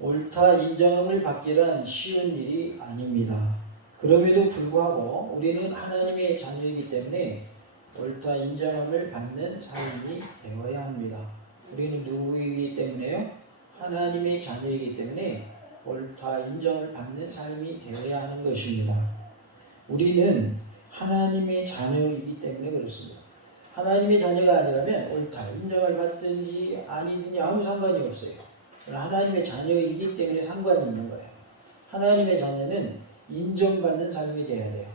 옳다 인정함을 받기란 쉬운 일이 아닙니다. 그럼에도 불구하고 우리는 하나님의 자녀이기 때문에 옳다 인정함을 받는 삶이 되어야 합니다. 우리는 누구이기 때문에요? 하나님의 자녀이기 때문에 옳다 인정을 받는 삶이 되어야 하는 것입니다. 우리는 하나님의 자녀이기 때문에 그렇습니다. 하나님의 자녀가 아니라면 옳다 인정을 받든지 아니든지 아무 상관이 없어요. 하나님의 자녀이기 때문에 상관이 있는 거예요. 하나님의 자녀는 인정받는 삶이 되어야 돼요.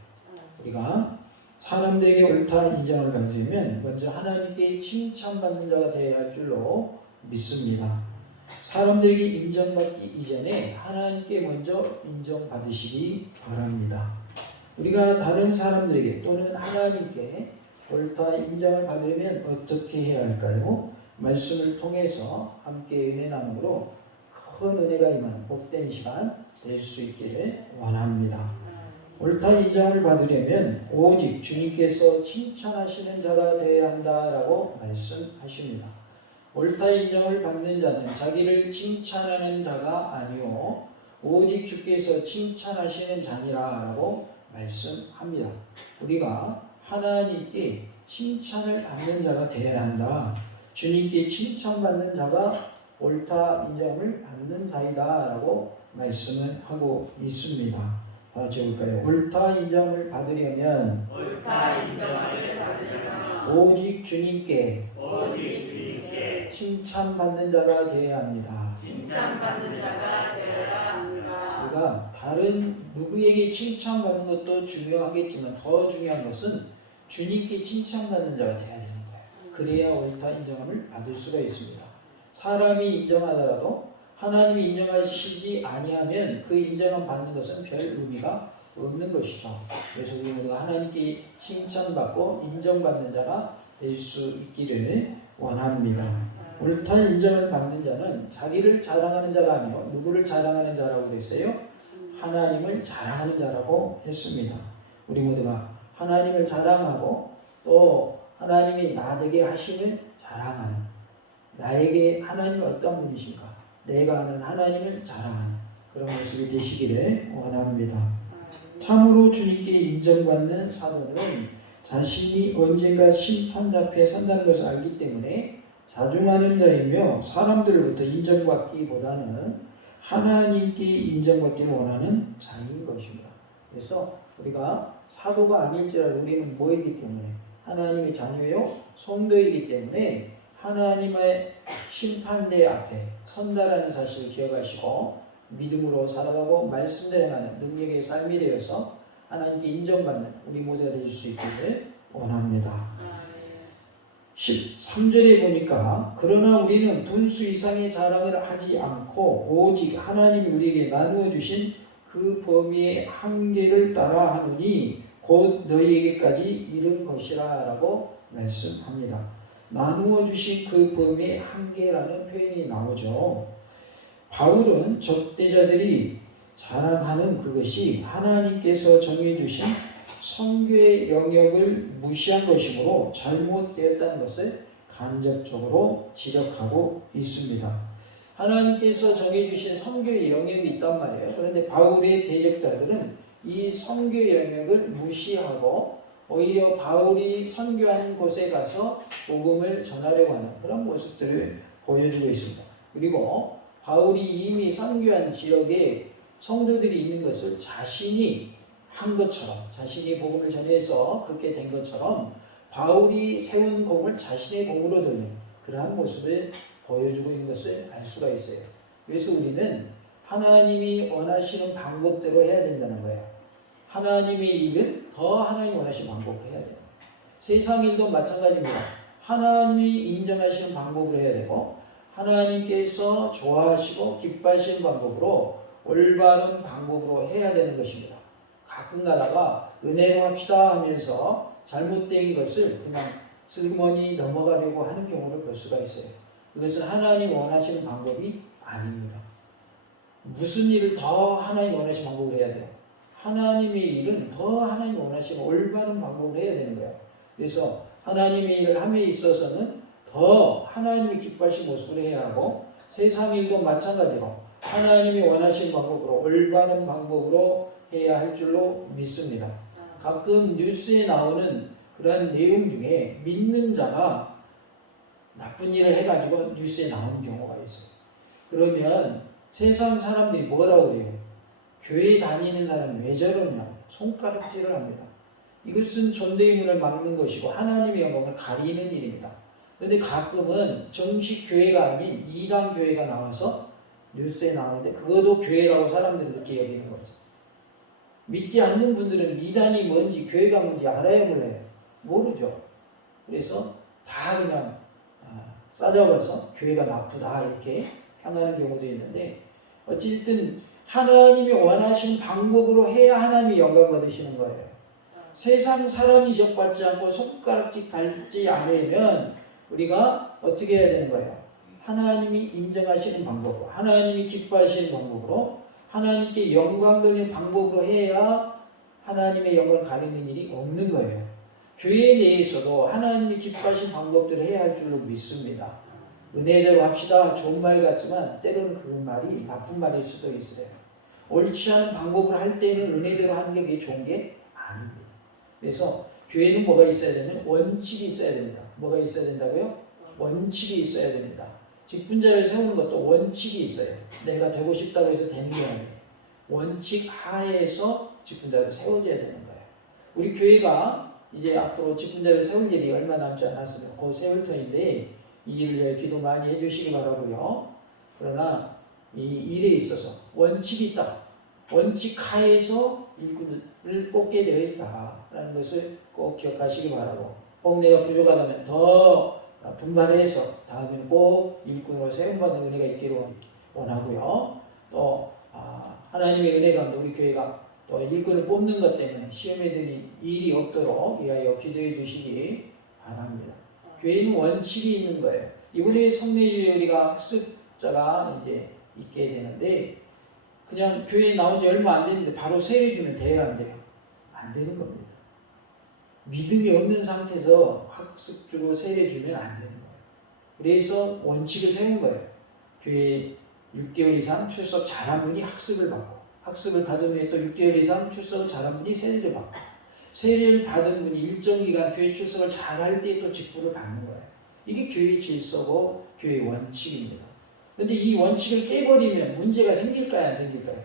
우리가 사람들에게 옳다 인정을 받으려면 먼저 하나님께 칭찬받는 자가 되어야 할 줄로 믿습니다. 사람들에게 인정받기 이전에 하나님께 먼저 인정받으시기 바랍니다. 우리가 다른 사람들에게 또는 하나님께 옳다 인정을 받으려면 어떻게 해야 할까요? 말씀을 통해서 함께 은혜 나눔으로 큰 은혜가 임하는 복된 시간 될 수 있기를 원합니다. 옳다 인정을 받으려면 오직 주님께서 칭찬하시는 자가 되어야 한다라고 말씀하십니다. 옳다 인정을 받는 자는 자기를 칭찬하는 자가 아니요 오직 주께서 칭찬하시는 자니라라고 말씀합니다. 우리가 하나님께 칭찬을 받는 자가 되어야 한다. 주님께 칭찬받는 자가 옳다 인정을 받는 자이다 라고 말씀을 하고 있습니다. 다 같이 볼까요? 옳다 인정을 받으려면 오직 주님께 칭찬받는 자가 되어야 합니다. 우리가 다른 누구에게 칭찬받는 것도 중요하겠지만 더 중요한 것은 주님께 칭찬받는 자가 되어야 되는 거예요. 그래야 옳다 인정함을 받을 수가 있습니다. 사람이 인정하더라도 하나님이 인정하시지 아니하면 그 인정함 받는 것은 별 의미가 없는 것이죠. 그래서 우리가 하나님께 칭찬받고 인정받는 자가 될 수 있기를 원합니다. 옳다 인정을 받는 자는 자기를 자랑하는 자가 아니고 누구를 자랑하는 자라고 그랬어요? 하나님을 자랑하는 자라고 했습니다. 우리 모두가 하나님을 자랑하고 또 하나님이 나 되게 하심을 자랑하는, 나에게 하나님이 어떤 분이신가 내가 아는 하나님을 자랑하는 그런 모습이 되시기를 원합니다. 참으로 주님께 인정받는 사도는 자신이 언젠가 심판 앞에 선다는 것을 알기 때문에 자중하는 자이며 사람들로부터 인정받기보다는 하나님께 인정받기를 원하는 자인 것입니다. 그래서 우리가 사도가 아닐지라도 우리는 뭐이기 때문에 하나님의 자녀요 성도이기 때문에 하나님의 심판대 앞에 선다라는 사실을 기억하시고 믿음으로 살아가고 말씀대로 가는 능력의 삶이 되어서 하나님께 인정받는 우리 모두가 될 수 있기를 원합니다. 13절에 보니까 그러나 우리는 분수 이상의 자랑을 하지 않고 오직 하나님이 우리에게 나누어 주신 그 범위의 한계를 따라 하노니 곧 너희에게까지 이른 것이라 라고 말씀합니다. 나누어 주신 그 범위의 한계라는 표현이 나오죠. 바울은 적대자들이 자랑하는 그것이 하나님께서 정해주신 선교의 영역을 무시한 것이므로 잘못되었다는 것을 간접적으로 지적하고 있습니다. 하나님께서 정해주신 선교의 영역이 있단 말이에요. 그런데 바울의 대적자들은 이 선교 영역을 무시하고 오히려 바울이 선교하는 곳에 가서 복음을 전하려고 하는 그런 모습들을 보여주고 있습니다. 그리고 바울이 이미 선교한 지역에 성도들이 있는 것을 자신이 한 것처럼, 자신이 복음을 전해서 그렇게 된 것처럼 바울이 세운 공을 자신의 공으로 돌리는 그러한 모습을 보여주고 있는 것을 알 수가 있어요. 그래서 우리는 하나님이 원하시는 방법대로 해야 된다는 거예요. 하나님의 일은 더 하나님이 원하시는 방법으로 해야 돼요. 세상 일도 마찬가지입니다. 하나님이 인정하시는 방법으로 해야 되고 하나님께서 좋아하시고 기뻐하시는 방법으로 올바른 방법으로 해야 되는 것입니다. 가끔 가다가 은혜로 합시다 하면서 잘못된 것을 그냥 슬그머니 넘어가려고 하는 경우를 볼 수가 있어요. 그것은 하나님 원하시는 방법이 아닙니다. 무슨 일을 더 하나님 원하시는 방법으로 해야 돼요? 하나님의 일은 더 하나님 원하시는 올바른 방법으로 해야 되는 거예요. 그래서 하나님의 일을 함에 있어서는 더 하나님이 기뻐하시는 모습으로 해야 하고 세상 일도 마찬가지로 하나님이 원하시는 방법으로 올바른 방법으로 해야 할 줄로 믿습니다. 가끔 뉴스에 나오는 그런 내용 중에 믿는 자가 나쁜 일을 해가지고 뉴스에 나오는 경우가 있어요. 그러면 세상 사람들이 뭐라고 그래요? 교회 다니는 사람이 왜 저러냐? 손가락질을 합니다. 이것은 전대의문을 막는 것이고 하나님의 영광을 가리는 일입니다. 그런데 가끔은 정식 교회가 아닌 이단 교회가 나와서 뉴스에 나오는데 그것도 교회라고 사람들이 그렇게 여기는 거죠. 믿지 않는 분들은 이단이 뭔지 교회가 뭔지 알아야 몰라요. 모르죠. 그래서 다 그냥 싸잡아서 교회가 나쁘다 이렇게 향하는 경우도 있는데 어쨌든 하나님이 원하시는 방법으로 해야 하나님이 영광 받으시는 거예요. 세상 사람 지적받지 않고 손가락질 밟지 않으면 우리가 어떻게 해야 되는 거예요? 하나님이 인정하시는 방법으로, 하나님이 기뻐하시는 방법으로, 하나님께 영광 돌리는 방법으로 해야 하나님의 영광을 가리는 일이 없는 거예요. 교회 내에서도 하나님이 기뻐하시는 방법들을 해야 할 줄로 믿습니다. 은혜대로 합시다. 좋은 말 같지만 때로는 그 말이 나쁜 말일 수도 있어요. 옳지 않은 방법을 할 때는 은혜대로 하는 게 그게 좋은 게 아닙니다. 그래서 교회는 뭐가 있어야 되면 원칙이 있어야 됩니다. 뭐가 있어야 된다고요? 원칙이 있어야 됩니다. 직분자를 세우는 것도 원칙이 있어요. 내가 되고 싶다고 해서 되는 게 아니에요. 원칙 하에서 직분자를 세워줘야 되는 거예요. 우리 교회가 이제 앞으로 직분자를 세울 일이 얼마 남지 않았으면 곧 세울 터인데 이 일을 위해 기도 많이 해주시기 바라고요. 그러나 이 일에 있어서 원칙이 있다. 원칙 하에서 일꾼을 뽑게 되어 있다라는 것을 꼭 기억하시기 바라고, 꼭 내가 부족하다면 더 분발해서 다음에는 꼭 일꾼으로 세움받는 은혜가 있기를 원하고요. 또 하나님의 은혜 가운데 우리 교회가 또 일꾼을 뽑는 것 때문에 시험에 드는 일이 없도록 위하여 기도해 주시기 바랍니다. 교회는 원칙이 있는 거예요. 이번에 성례일에 우리가 학습자가 이제 있게 되는데 그냥 교회에 나온 지 얼마 안 됐는데 바로 세례 주면 돼요, 안 돼요? 안 되는 겁니다. 믿음이 없는 상태에서 학습 주고 세례 주면 안 되는 거예요. 그래서 원칙을 세운 거예요. 교회 6개월 이상 출석 잘한 분이 학습을 받고, 학습을 받은 후에 또 6개월 이상 출석을 잘한 분이 세례를 받고, 세례를 받은 분이 일정 기간 교회 출석을 잘할 때 또 직분을 받는 거예요. 이게 교회 질서고 교회 원칙입니다. 그런데 이 원칙을 깨버리면 문제가 생길까요? 안 생길까요?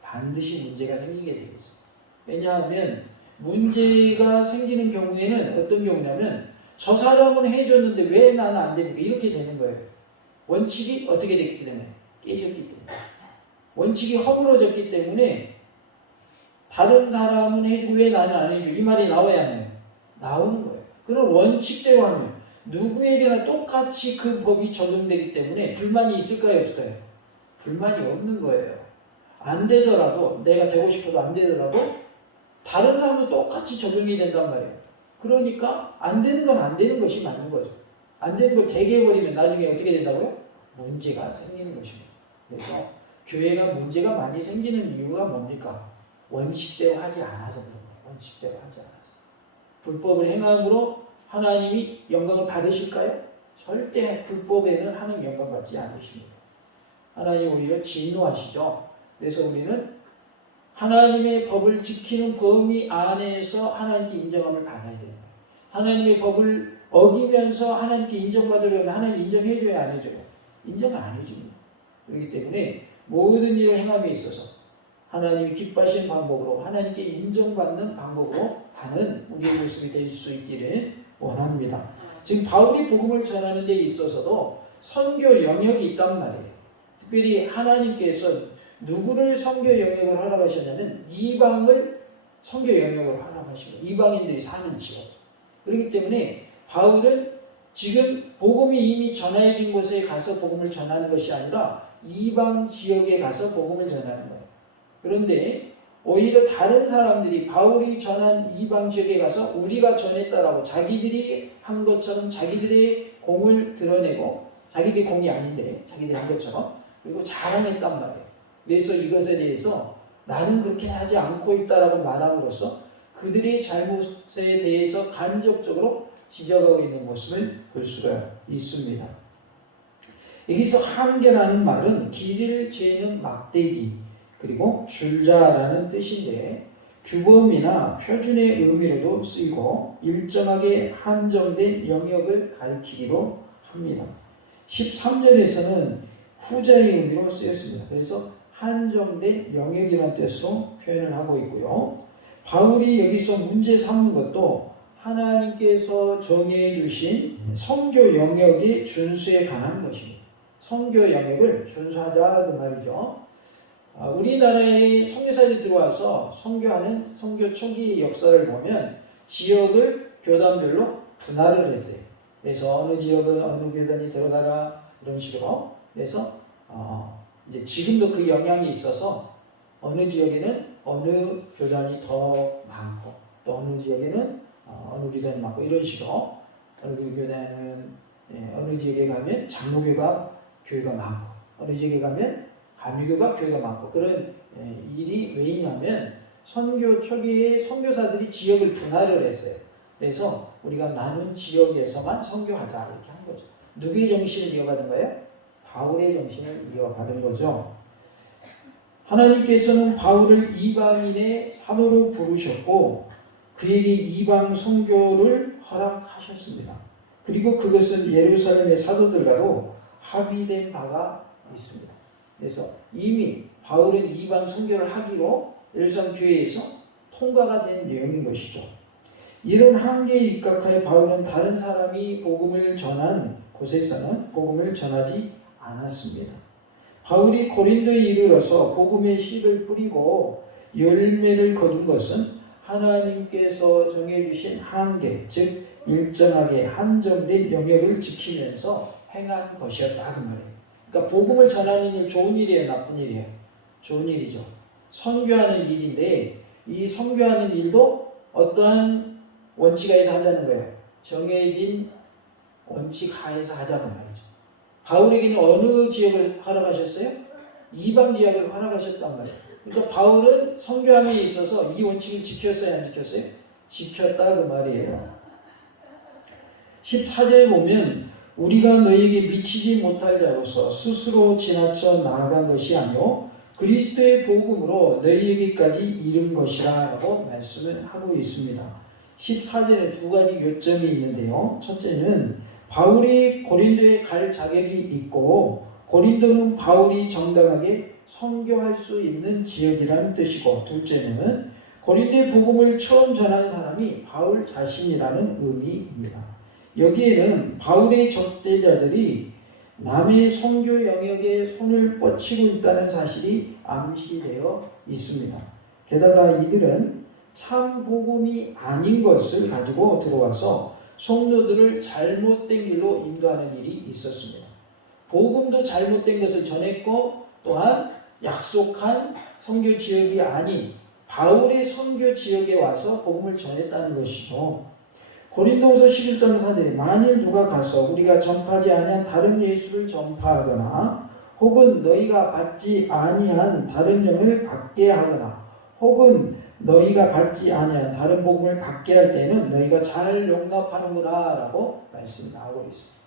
반드시 문제가 생기게 되겠어요. 왜냐하면 문제가 생기는 경우에는 어떤 경우냐면 저 사람은 해줬는데 왜 나는 안 됩니까? 이렇게 되는 거예요. 원칙이 어떻게 됐기 때문에? 깨졌기 때문에. 원칙이 허물어졌기 때문에 다른 사람은 해주고 왜 나는 안 해주고 이 말이 나와야 해요. 나오는 거예요. 그럼 원칙대로 하면 누구에게나 똑같이 그 법이 적용되기 때문에 불만이 있을까요? 없을까요? 불만이 없는 거예요. 안 되더라도 내가 되고 싶어도 안 되더라도 다른 사람도 똑같이 적용이 된단 말이에요. 그러니까 안 되는 건 안 되는 것이 맞는 거죠. 안 되는 걸 되게 해버리면 나중에 어떻게 된다고요? 문제가 생기는 것입니다. 그래서 교회가 문제가 많이 생기는 이유가 뭡니까? 원칙대로 하지 않아서 그런 거예요. 원칙대로 하지 않아서. 불법을 행함으로 하나님이 영광을 받으실까요? 절대 불법에는 하나님 영광 받지 않으십니다. 하나님 오히려 진노하시죠. 그래서 우리는 하나님의 법을 지키는 범위 안에서 하나님께 인정함을 받아야 돼요. 하나님의 법을 어기면서 하나님께 인정받으려면 하나님 인정해줘야 안 해줘요? 인정 안 해줍니다. 그렇기 때문에 모든 일을 행함에 있어서 하나님이 기뻐하시는 방법으로 하나님께 인정받는 방법으로 하는 우리의 모습이 될 수 있기를 원합니다. 지금 바울이 복음을 전하는 데 있어서도 선교 영역이 있단 말이에요. 특별히 하나님께서 누구를 선교 영역을 허락하셨냐면 이방을 선교 영역으로 허락하시고 이방인들이 사는 지역. 그렇기 때문에 바울은 지금 복음이 이미 전해진 곳에 가서 복음을 전하는 것이 아니라 이방 지역에 가서 복음을 전하는 거예요. 그런데 오히려 다른 사람들이 바울이 전한 이방 지역에 가서 우리가 전했다라고 자기들이 한 것처럼 자기들의 공을 드러내고 자기들의 공이 아닌데 자기들이 한 것처럼 그리고 자랑했단 말이에요. 그래서 이것에 대해서 나는 그렇게 하지 않고 있다라고 말함으로써 그들의 잘못에 대해서 간접적으로 지적하고 있는 모습을 볼 수가 있습니다. 여기서 한계라는 말은 길을 재는 막대기 그리고 줄자라는 뜻인데 규범이나 표준의 의미로도 쓰이고 일정하게 한정된 영역을 가리키기도 합니다. 13절에서는 후자의 의미로 쓰였습니다. 그래서 한정된 영역이라는 뜻으로 표현을 하고 있고요. 바울이 여기서 문제 삼는 것도 하나님께서 정해 주신 선교 영역의 준수에 관한 것입니다. 선교 영역을 준수하자 그 말이죠. 우리나라에 선교사들이 들어와서 선교하는 선교 초기 역사를 보면 지역을 교단별로 분할을 했어요. 그래서 어느 지역은 어느 교단이 들어가라 이런 식으로. 그래서 이제 지금도 그 영향이 있어서 어느 지역에는 어느 교단이 더 많고 또 어느 지역에는 어느 교단이 많고 이런 식으로 어느 교단은 어느 지역에 가면 장로교가 교회가 많고 어느 지역에 가면 감리교가 교회가 많고 그런 일이 왜 있냐면 선교 초기에 선교사들이 지역을 분할을 했어요. 그래서 우리가 나눈 지역에서만 선교하자 이렇게 한 거죠. 누구의 정신을 이어받은 거예요? 바울의 정신을 이어받은 거죠. 하나님께서는 바울을 이방인의 사도로 부르셨고 그에게 이방 선교를 허락하셨습니다. 그리고 그것은 예루살렘의 사도들과도 합의된 바가 있습니다. 그래서 이미 바울은 이방 선교를 하기로 예루살렘 교회에서 통과가 된 내용인 것이죠. 이런 한계에 입각하여 바울은 다른 사람이 복음을 전한 곳에서는 복음을 전하지 않았습니다. 바울이 고린도에 이르러서 복음의 씨를 뿌리고 열매를 거둔 것은 하나님께서 정해주신 한계, 즉 일정하게 한정된 영역을 지키면서 행한 것이었다 그 말이에요. 그러니까 복음을 전하는 일 좋은 일이에요, 나쁜 일이에요? 좋은 일이죠. 선교하는 일인데 이 선교하는 일도 어떠한 원칙 하에서 하자는 거예요. 정해진 원칙 하에서 하자는 말이죠. 바울에게는 어느 지역을 허락하셨어요? 이방 지역을 허락하셨단 말이에요. 그러니까 바울은 선교함에 있어서 이 원칙을 지켰어요, 안 지켰어요? 지켰다 그 말이에요. 14절에 보면 우리가 너에게 미치지 못할 자로서 스스로 지나쳐 나아간 것이 아니오 그리스도의 복음으로 너희에게까지 이른 것이라 라고 말씀을 하고 있습니다. 14절에 두 가지 요점이 있는데요. 첫째는 바울이 고린도에 갈 자격이 있고 고린도는 바울이 정당하게 선교할 수 있는 지역이라는 뜻이고 둘째는 고린도의 복음을 처음 전한 사람이 바울 자신이라는 의미입니다. 여기에는 바울의 적대자들이 남의 선교 영역에 손을 뻗치고 있다는 사실이 암시되어 있습니다. 게다가 이들은 참 복음이 아닌 것을 가지고 들어와서 성도들을 잘못된 길로 인도하는 일이 있었습니다. 복음도 잘못된 것을 전했고 또한 약속한 선교 지역이 아닌 바울의 선교 지역에 와서 복음을 전했다는 것이죠. 고린도후서 11장 4절에 만일 누가 가서 우리가 전파하지 아니한 다른 예수를 전파하거나 혹은 너희가 받지 아니한 다른 영을 받게 하거나 혹은 너희가 받지 아니한 다른 복음을 받게 할 때는 너희가 잘 용납하는구나 라고 말씀 나오고 있습니다.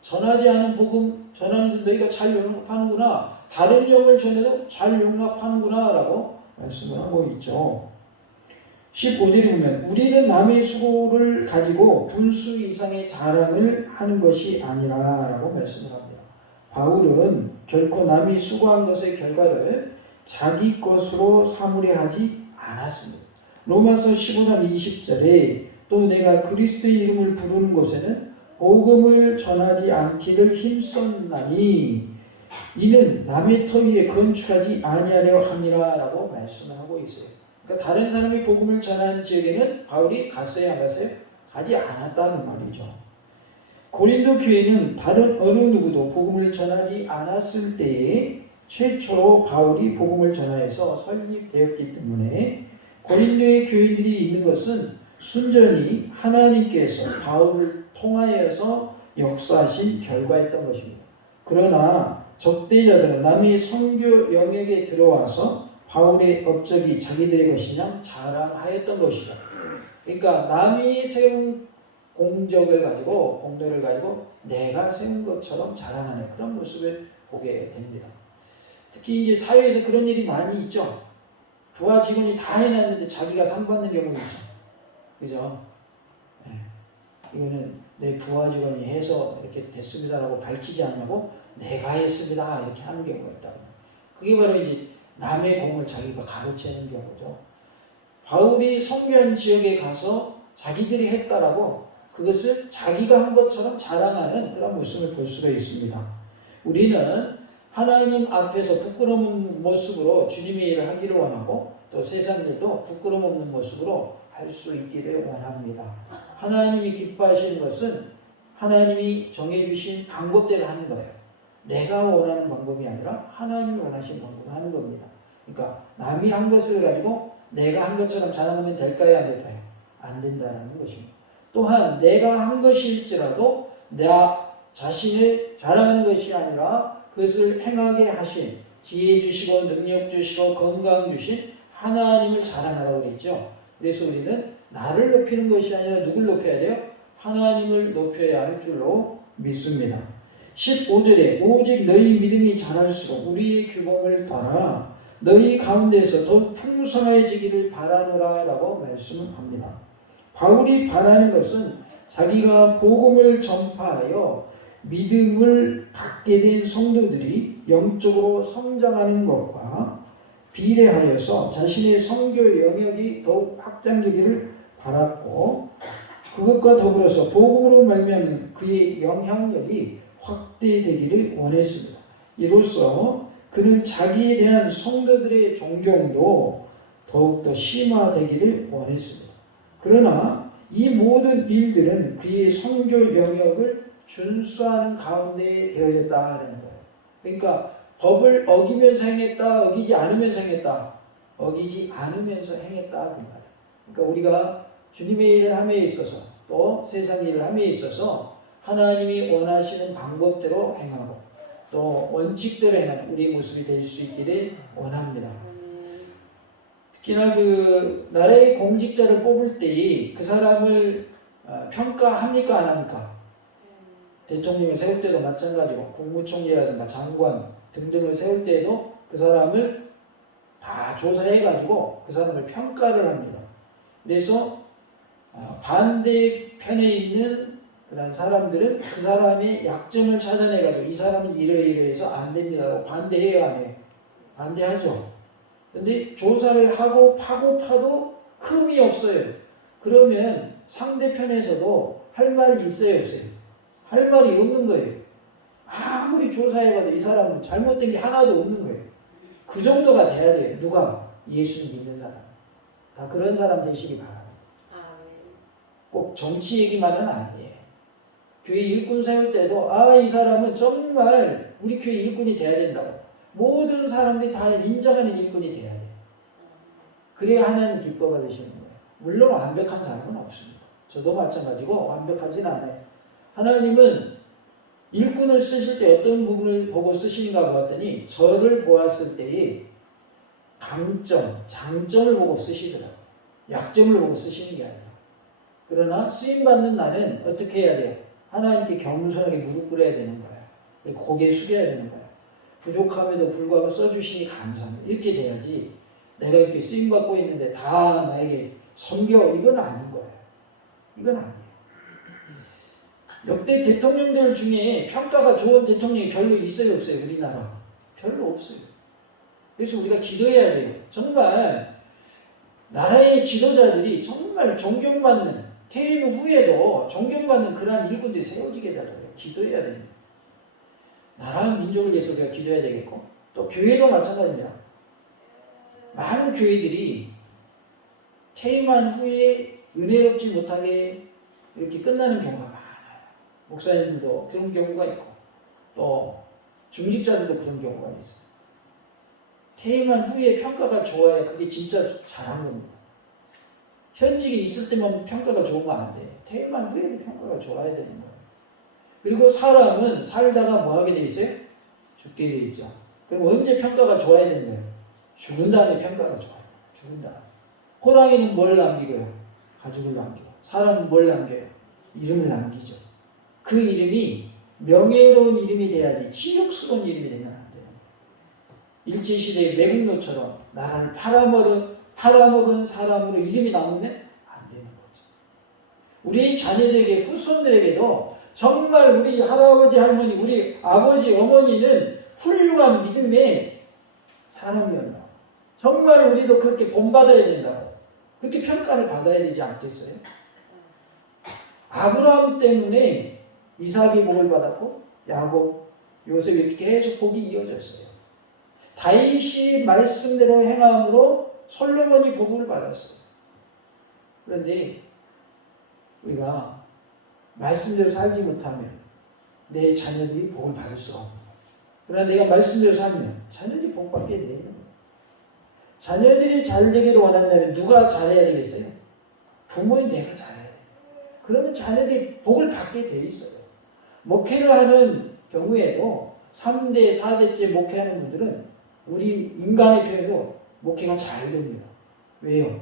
전하지 않은 복음 전하는데 너희가 잘 용납하는구나, 다른 영을 전해도 잘 용납하는구나 라고 말씀을 하고 있죠. 15절에 보면 우리는 남의 수고를 가지고 분수 이상의 자랑을 하는 것이 아니라 라고 말씀을 합니다. 바울은 결코 남이 수고한 것의 결과를 자기 것으로 삼으려 하지 않았습니다. 로마서 15장 20절에 또 내가 그리스도의 이름을 부르는 곳에는 복음을 전하지 않기를 힘썼나니 이는 남의 터 위에 건축하지 아니하려 함이라 라고 말씀을 하고 있어요. 그러니까 다른 사람이 복음을 전하는 지역에는 바울이 갔어요, 안 갔어요? 가지 않았다는 말이죠. 고린도 교회는 다른 어느 누구도 복음을 전하지 않았을 때에 최초로 바울이 복음을 전하여서 설립되었기 때문에 고린도의 교회들이 있는 것은 순전히 하나님께서 바울을 통하여서 역사하신 결과였던 것입니다. 그러나 적대자들은 남의 선교 영역에 들어와서 바울의 업적이 자기들의 것이냐 자랑하였던 것이다. 그러니까 남이 세운 공적을 가지고 공로를 가지고 내가 세운 것처럼 자랑하는 그런 모습을 보게 됩니다. 특히 이제 사회에서 그런 일이 많이 있죠. 부하 직원이 다 해놨는데 자기가 상 받는 경우도 있죠. 그죠? 네. 이거는 내 부하 직원이 해서 이렇게 됐습니다라고 밝히지 않냐고 내가 했습니다 이렇게 하는 경우가 있다. 그게 바로 이제 남의 공을 자기가 가로채는 경우죠. 바울이 성면 지역에 가서 자기들이 했다라고 그것을 자기가 한 것처럼 자랑하는 그런 모습을 볼 수가 있습니다. 우리는 하나님 앞에서 부끄러움 없는 모습으로 주님의 일을 하기를 원하고 또 세상 일도 부끄러움 없는 모습으로 할 수 있기를 원합니다. 하나님이 기뻐하시는 것은 하나님이 정해주신 방법대로 하는 거예요. 내가 원하는 방법이 아니라 하나님이 원하시는 방법을 하는 겁니다. 그러니까 남이 한 것을 가지고 내가 한 것처럼 자랑하면 될까요? 안 될까요? 안 된다는 것입니다. 또한 내가 한 것일지라도 나 자신을 자랑하는 것이 아니라 그것을 행하게 하신 지혜 주시고 능력 주시고 건강 주신 하나님을 자랑하라고 그랬죠. 그래서 우리는 나를 높이는 것이 아니라 누굴 높여야 돼요? 하나님을 높여야 할 줄로 믿습니다. 15절에 오직 너희 믿음이 자랄수록 우리의 규범을 따라 너희 가운데서 더욱 풍성해지기를 바라노라 라고 말씀합니다. 바울이 바라는 것은 자기가 복음을 전파하여 믿음을 갖게 된 성도들이 영적으로 성장하는 것과 비례하여서 자신의 선교 영역이 더욱 확장되기를 바랐고 그것과 더불어서 복음으로 말미암은 그의 영향력이 확대되기를 원했습니다. 이로써 그는 자기에 대한 성도들의 존경도 더욱더 심화되기를 원했습니다. 그러나 이 모든 일들은 그의 선교 영역을 준수하는 가운데 되어졌다는 거예요. 그러니까 법을 어기면서 행했다, 어기지 않으면서 행했다, 어기지 않으면서 행했다 그 말이에요. 그러니까 우리가 주님의 일을 함에 있어서 또 세상 일을 함에 있어서 하나님이 원하시는 방법대로 행하고 또 원칙대로 행하는 우리의 모습이 될 수 있기를 원합니다. 특히나 그 나라의 공직자를 뽑을 때 그 사람을 평가합니까 안 합니까? 대통령을 세울 때도 마찬가지고 국무총리라든가 장관 등등을 세울 때에도 그 사람을 다 조사해가지고 그 사람을 평가를 합니다. 그래서 반대편에 있는 그런 사람들은 그 사람의 약점을 찾아내가지고 이 사람은 이러이러해서 안 됩니다라고 반대해요, 안 해요? 반대하죠. 근데 조사를 하고 파도 흠이 없어요. 그러면 상대편에서도 할 말이 있어요, 없어요? 할 말이 없는 거예요. 아무리 조사해봐도 이 사람은 잘못된 게 하나도 없는 거예요. 그 정도가 돼야 돼요. 누가? 예수님 믿는 사람. 다 그런 사람 되시기 바랍니다. 꼭 정치 얘기만은 아니에요. 교회 일꾼 세울 때도 이 사람은 정말 우리 교회 일꾼이 돼야 된다고. 모든 사람들이 다 인정하는 일꾼이 돼야 돼요. 그래야 하나님 기뻐 받으시는 거예요. 물론 완벽한 사람은 없습니다. 저도 마찬가지고 완벽하진 않아요. 하나님은 일꾼을 쓰실 때 어떤 부분을 보고 쓰시는가 보았더니 저를 보았을 때의 강점, 장점을 보고 쓰시더라고요. 약점을 보고 쓰시는 게 아니라. 그러나 쓰임받는 나는 어떻게 해야 돼요? 하나님께 겸손하게 무릎 꿇어야 되는 거예요. 고개 숙여야 되는 거예요. 부족함에도 불구하고 써주시니 감사합니다. 이렇게 돼야지 내가 이렇게 쓰임받고 있는데 다 나에게 섬겨 이건 아닌 거예요. 이건 아니에요. 역대 대통령들 중에 평가가 좋은 대통령이 별로 있어요, 없어요? 우리나라 별로 없어요. 그래서 우리가 기도해야 돼요. 정말 나라의 지도자들이 정말 존경받는 퇴임 후에도 존경받는 그러한 일꾼들이 세워지게 달라요. 기도해야 됩니다. 나라 민족을 위해서 우리가 기도해야 되겠고 또 교회도 마찬가지입니다. 많은 교회들이 퇴임한 후에 은혜롭지 못하게 이렇게 끝나는 경우가 많아요. 목사님도 그런 경우가 있고 또 중직자들도 그런 경우가 있어요. 퇴임한 후에 평가가 좋아야 그게 진짜 잘한 겁니다. 현직에 있을 때만 평가가 좋은 거 안 돼요. 퇴임한 후에도 평가가 좋아야 되는 거예요. 그리고 사람은 살다가 뭐 하게 돼 있어요? 죽게 돼 있죠. 그럼 언제 평가가 좋아야 되는 거예요? 죽은 다음에 평가가 좋아요. 죽은 다음에. 호랑이는 뭘 남기고요? 가죽을 남기고. 사람은 뭘 남겨요? 이름을 남기죠. 그 이름이 명예로운 이름이 돼야지 치욕스러운 이름이 되면 안 돼요. 일제시대의 매국노처럼 나라를 팔아먹은 사람으로 이름이 남으면 안 되는 거죠. 우리 자녀들에게 후손들에게도 정말 우리 할아버지 할머니 우리 아버지 어머니는 훌륭한 믿음의 사람이었다. 정말 우리도 그렇게 본받아야 된다고. 그렇게 평가를 받아야 되지 않겠어요? 아브라함 때문에 이삭이 복을 받았고 야곱, 요셉이 이렇게 계속 복이 이어졌어요. 다윗이 말씀대로 행함으로 솔로몬이 복을 받았어요. 그런데 우리가 말씀대로 살지 못하면 내 자녀들이 복을 받을 수가 없는 거예요. 그러나 내가 말씀대로 살면 자녀들이 복 받게 되는 거예요. 자녀들이 잘 되기를 원한다면 누가 잘해야 되겠어요? 부모인 내가 잘해야 돼요. 그러면 자녀들이 복을 받게 돼 있어요. 목회를 하는 경우에도 3대, 4대째 목회하는 분들은 우리 인간의 표현도 목회가 잘 됩니다. 왜요?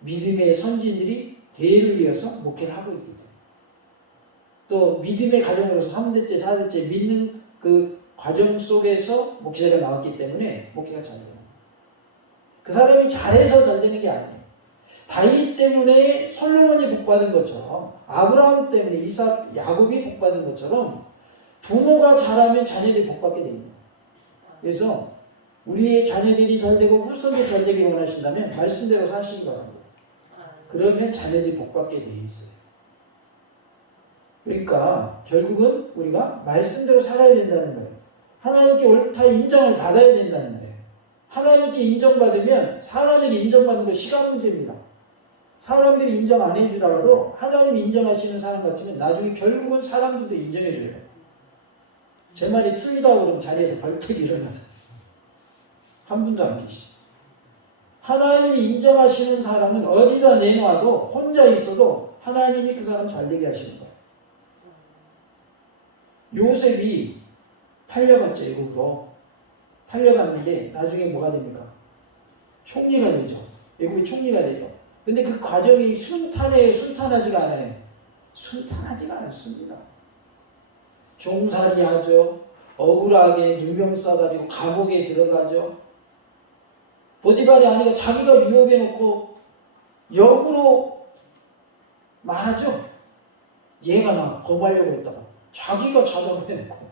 믿음의 선진들이 대를 이어서 목회를 하고 있기 때문에. 또 믿음의 가정으로서 3대째, 4대째 믿는 그 과정 속에서 목회자가 나왔기 때문에 목회가 잘 돼요. 그 사람이 잘해서 잘 되는 게 아니에요. 다윗 때문에 솔로몬이 복받은 것처럼 아브라함 때문에 이삭, 야곱이 복받은 것처럼 부모가 잘하면 자녀들이 복받게 됩니다. 그래서 우리의 자녀들이 잘되고 후손도 잘되기를 원하신다면 말씀대로 사시기 바랍니다. 그러면 자녀들이 복받게 돼 있어요. 그러니까 결국은 우리가 말씀대로 살아야 된다는 거예요. 하나님께 옳다 인정을 받아야 된다는 거예요. 하나님께 인정받으면 사람에게 인정받는 건 시간 문제입니다. 사람들이 인정 안 해주다가도 하나님 인정하시는 사람 같으면 나중에 결국은 사람들도 인정해줘요. 제 말이 틀리다고 그러면 자리에서 벌떡 일어나서 한 분도 안 계시. 하나님이 인정하시는 사람은 어디다 내놔도 혼자 있어도 하나님이 그 사람 잘되게 하시는 거예요. 요셉이 팔려갔죠. 애국으로. 팔려갔는데 나중에 뭐가 됩니까? 총리가 되죠. 애국의 총리가 되죠. 근데 그 과정이 순탄하지가 않아요. 순탄하지가 않습니다. 종살이 하죠. 억울하게 누명 써가지고 감옥에 들어가죠. 보디발의 아내가 자기가 유혹해놓고 역으로 말하죠. 얘가 나 범하려고 했다가 자기가 자정을 해놓고.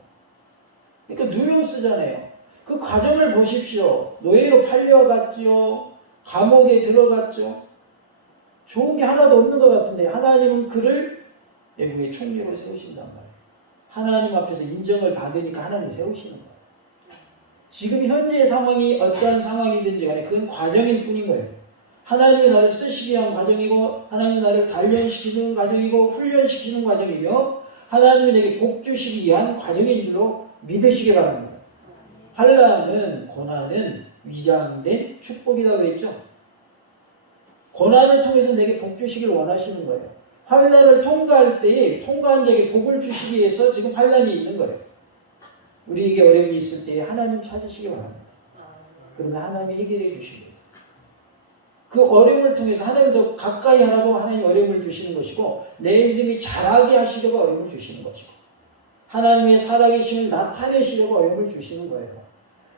그러니까 누명 쓰잖아요. 그 과정을 보십시오. 노예로 팔려갔죠. 감옥에 들어갔죠. 좋은 게 하나도 없는 것 같은데 하나님은 그를 애국의 총리로 세우신단 말이에요. 하나님 앞에서 인정을 받으니까 하나님 세우시는 거예요. 지금 현재의 상황이 어떠한 상황이든지 간에 그건 과정일 뿐인 거예요. 하나님이 나를 쓰시기 위한 과정이고 하나님이 나를 단련시키는 과정이고 훈련시키는 과정이며 하나님이 내게 복 주시기 위한 과정인 줄로 믿으시기 바랍니다. 환난은 고난은 위장된 축복이라고 그랬죠. 고난을 통해서 내게 복 주시길 원하시는 거예요. 환난을 통과할 때에 통과한 자에게 복을 주시기 위해서 지금 환난이 있는 거예요. 우리에게 어려움이 있을 때에 하나님 찾으시기 바랍니다. 그러면 하나님이 해결해 주십니다. 그 어려움을 통해서 하나님 더 가까이 하라고 하나님 어려움을 주시는 것이고 내 믿음이 자라게 하시려고 어려움을 주시는 것이고 하나님의 살아계심을 나타내시려고 어려움을 주시는 거예요.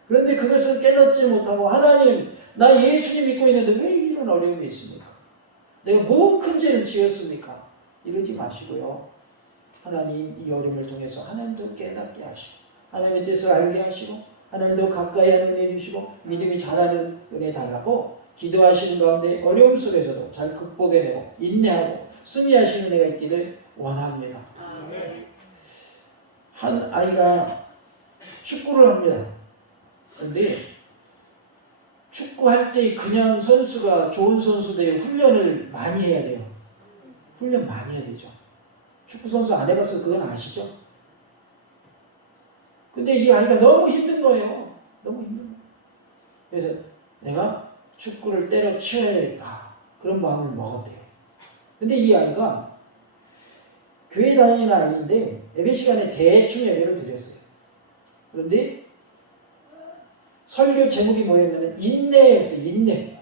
그런데 그것을 깨닫지 못하고 하나님 나 예수님 믿고 있는데 왜 이런 어려움이 있습니까? 내가 뭐 큰 죄를 지었습니까? 이러지 마시고요. 하나님 이 어려움을 통해서 하나님 더 깨닫게 하시고 하나님의 뜻을 알게 하시고 하나님 더 가까이 하는 은혜 주시고 믿음이 자라는 은혜 달라고 기도하시는 가운데 어려움 속에서도 잘 극복해내고 인내하고 승리하시는 은혜가 있기를 원합니다. 한 아이가 축구를 합니다. 그런데 축구할 때 그냥 선수가 좋은 선수들 훈련을 많이 해야 돼요. 훈련 많이 해야 되죠. 축구 선수 안 해봤어요. 그건 아시죠? 근데 이 아이가 너무 힘든 거예요. 너무 힘든 거예요. 그래서 내가 축구를 때려치워야겠다. 그런 마음을 먹었대요. 근데 이 아이가 교회 다니는 아이인데 예배 시간에 대충 예배를 드렸어요. 그런데 설교 제목이 뭐였냐면 인내였어요. 인내.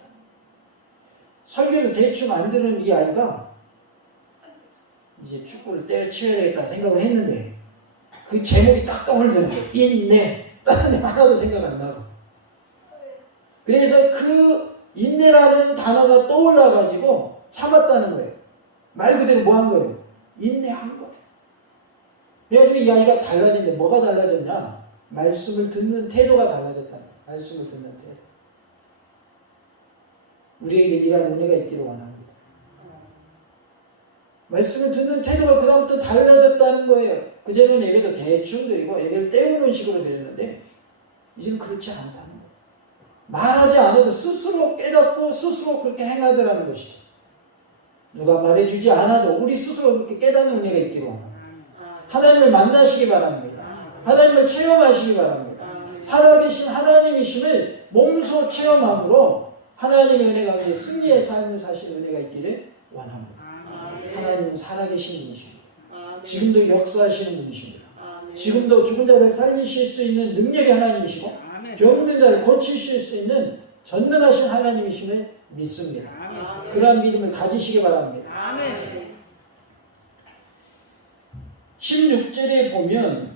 설교를 대충 안 들은 이 아이가 이제 축구를 때려치워야 되겠다 생각을 했는데 그 제목이 딱 떠오르는 거예요. 인내. 다른 데 하나도 생각 안 나고. 그래서 그 인내라는 단어가 떠올라가지고 참았다는 거예요. 말 그대로 뭐 한 거예요? 인내한 거예요. 그래가지고 이 아이가 달라졌는데 뭐가 달라졌냐? 말씀을 듣는 태도가 달라졌다는 거예요. 말씀을 듣는 태도. 우리에게 이런 은혜가 있기를 원합니다. 말씀을 듣는 태도가 그다음부터 달라졌다는 거예요. 그전에는 예배도 대충 드리고 예배를 때우는 식으로 드렸는데 이제는 그렇지 않다는 거예요. 말하지 않아도 스스로 깨닫고 스스로 그렇게 행하더라는 것이죠. 누가 말해주지 않아도 우리 스스로 그렇게 깨닫는 은혜가 있기를 원합니다. 하나님을 만나시기 바랍니다. 하나님을 체험하시기 바랍니다. 살아계신 하나님이심을 몸소 체험함으로 하나님의 은혜 가운데 승리의 삶을 사실 은혜가 있기를 원합니다. 하나님은 살아계신 분이십니다. 지금도 역사하시는 분이십니다. 지금도 죽은 자를 살리실 수 있는 능력의 하나님이시고 병든 자를 고치실 수 있는 전능하신 하나님이심을 믿습니다. 그러한 믿음을 가지시기 바랍니다. 16절에 보면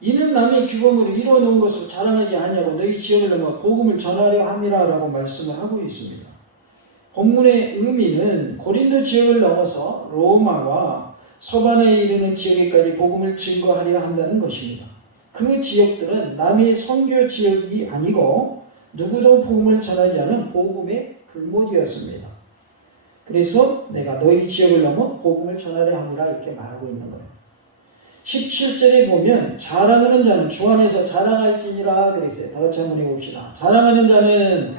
이는 남의 규범으로 이루어놓은 것을 자랑하지 아니하고 너희 지역을 넘어 복음을 전하려 함이라 라고 말씀을 하고 있습니다. 본문의 의미는 고린도 지역을 넘어서 로마와 서반에 이르는 지역에까지 복음을 증거하려 한다는 것입니다. 그 지역들은 남의 선교 지역이 아니고 누구도 복음을 전하지 않은 복음의 불모지였습니다. 그래서 내가 너희 지역을 넘어 복음을 전하려 함이라 이렇게 말하고 있는 거예요. 17절에 보면 자랑하는 자는 주 안에서 자랑할지니라 그랬어요. 다 같이 한번 해봅시다. 자랑하는 자는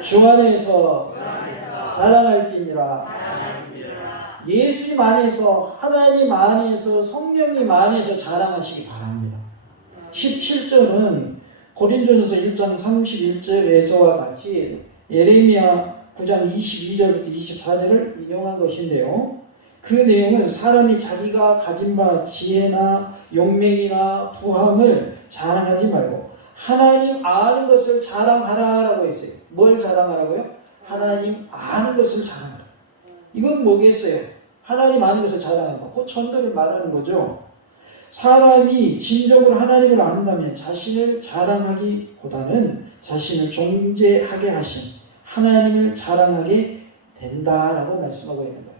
주 안에서 자랑할지니라. 예수님 안에서 하나님 안에서 성령님 안에서 자랑하시기 바랍니다. 17절은 고린도전서 1장 31절에서와 같이 예레미야 9장 22절부터 24절을 인용한 것인데요. 그 내용은 사람이 자기가 가진 바 지혜나 용맹이나 부함을 자랑하지 말고 하나님 아는 것을 자랑하라라고 했어요. 뭘 자랑하라고요? 하나님 아는 것을 자랑하라. 이건 뭐겠어요? 하나님 아는 것을 자랑하는 거. 그 전도를 말하는 거죠. 사람이 진정으로 하나님을 안다면 자신을 자랑하기보다는 자신을 존재하게 하신 하나님을 자랑하게 된다라고 말씀하고 있는 거예요.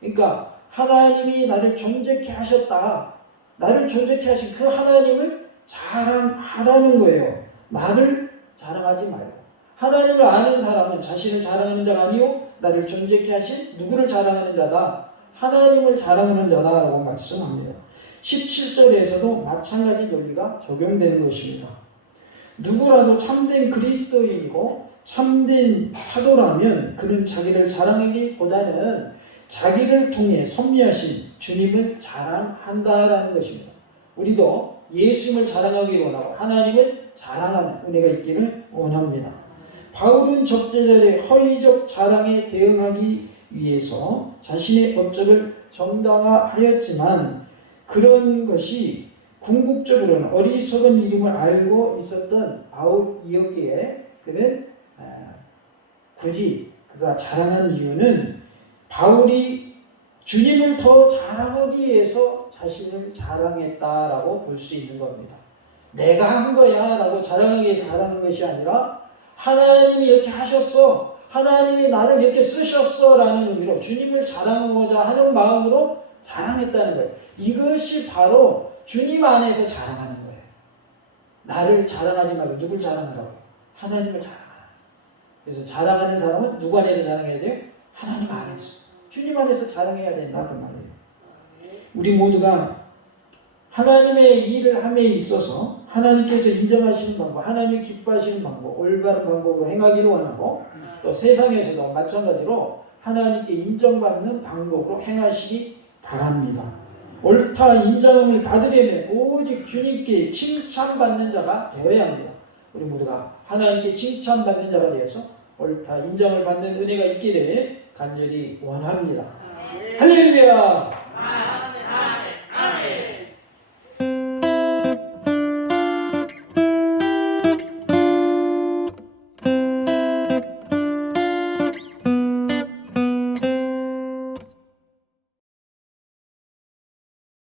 그러니까 하나님이 나를 존재케 하셨다. 나를 존재케 하신 그 하나님을 자랑하라는 거예요. 나를 자랑하지 말고. 하나님을 아는 사람은 자신을 자랑하는 자가 아니요 나를 존재케 하신 누구를 자랑하는 자다. 하나님을 자랑하는 자다라고 말씀합니다. 17절에서도 마찬가지 논리가 적용되는 것입니다. 누구라도 참된 그리스도인이고 참된 사도라면 그는 자기를 자랑하기보다는 자기를 통해 섭리하신 주님을 자랑한다라는 것입니다. 우리도 예수님을 자랑하기 원하고 하나님을 자랑하는 은혜가 있기를 원합니다. 바울은 적재자들의 허위적 자랑에 대응하기 위해서 자신의 업적을 정당화하였지만 그런 것이 궁극적으로는 어리석은 이름을 알고 있었던 바울이었기에 그는 굳이 그가 자랑한 이유는 바울이 주님을 더 자랑하기 위해서 자신을 자랑했다라고 볼 수 있는 겁니다. 내가 한 거야 라고 자랑하기 위해서 자랑한 것이 아니라 하나님이 이렇게 하셨어, 하나님이 나를 이렇게 쓰셨어 라는 의미로 주님을 자랑하고자 하는 마음으로 자랑했다는 거예요. 이것이 바로 주님 안에서 자랑하는 거예요. 나를 자랑하지 말고 누굴 자랑하라고? 하나님을 자랑하라. 그래서 자랑하는 사람은 누구 안에서 자랑해야 돼요? 하나님 안에서. 주님 안에서 자랑해야 된다 그 말이에요. 우리 모두가 하나님의 일을 함에 있어서 하나님께서 인정하시는 방법, 하나님이 기뻐하시는 방법, 올바른 방법으로 행하기를 원하고 또 세상에서도 마찬가지로 하나님께 인정받는 방법으로 행하시기 바랍니다. 옳다 인정을 받으려면 오직 주님께 칭찬받는 자가 되어야 합니다. 우리 모두가 하나님께 칭찬받는 자가 되어서 옳다 인정을 받는 은혜가 있기를 간절히 원합니다. 할렐루야.